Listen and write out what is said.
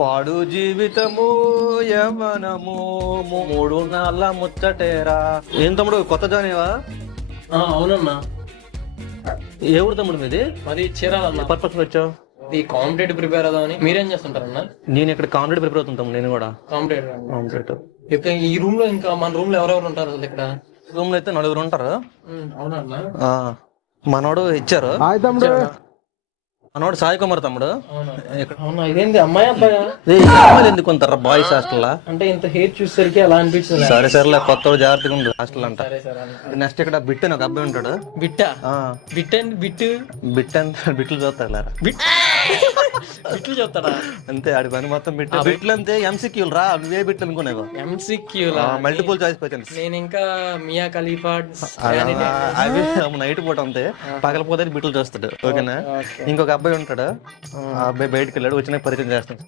పాడు జీవితము యవనము మూడు నాళ్ళ ముచ్చటేరా. ఏం తమ్ముడు కొత్త జాయినేవా? అవునన్నా. ఏ ఊరు తమ్ముడు మీది? అది చీరాలన్నా. పర్పస్ వచ్చావు? ఇది కాంపిటేటివ్ ప్రిపేర్ అవుదామని. మీరేం చేస్తుంటారన్నా? నేను ఇక్కడ కాంపిటేటివ్ ప్రిపేర్ అవుతాను తమ్ముడు. నేను కూడా కాంపిటేటివ్. ఇక్కడ ఈ రూమ్ లో ఇంకా మన రూమ్ లో ఎవరెవరు ఉంటారు అసలు ఇక్కడ? రూమ్ లో అయితే 4 ఉంటారు. అవునన్నా. మనోడు ఇచ్చారు. మనోడు సాయి కుమార్ తమ్ముడు. అవునా, ఇదేంటి అమ్మాయి అబ్బాయా? అమ్మాయిలు ఎందుకు ఉంటారా బాయ్స్ హాస్టల్? అంటే ఇంత హేట్ చూసేసరికి అలా అనిపించింది. సరే సరేలే, కొత్త జాగ్రత్తగా ఉంది హాస్టల్ అంట. సరే సరే అన్న. నెక్స్ట్ ఇక్కడ బిట్ అని ఒక అబ్బాయి ఉంటాడు. బిట్టా? బిట్ అండ్ బిట్ బిట్లు చూస్తాడు. బిట్లు చెప్తాడా? అంతే, ఆడి పని మొత్తం బిట్లు అంతే. ఎంసీక్యూలు రా, నువ్వే బిట్లు అనుకునేవా? ఎంసీక్యూలా? Multiple choice questions. నేను ఇంకా మియా ఖలీఫా అవి నైట్ పూట అంతే, పగలపోతే బిట్లు చూస్తాడు. ఓకేనా? ఇంకొక అబ్బాయి ఉంటాడు. ఆ అబ్బాయి బయటకు వెళ్ళాడు, వచ్చిన పరిచయం చేస్తాడు.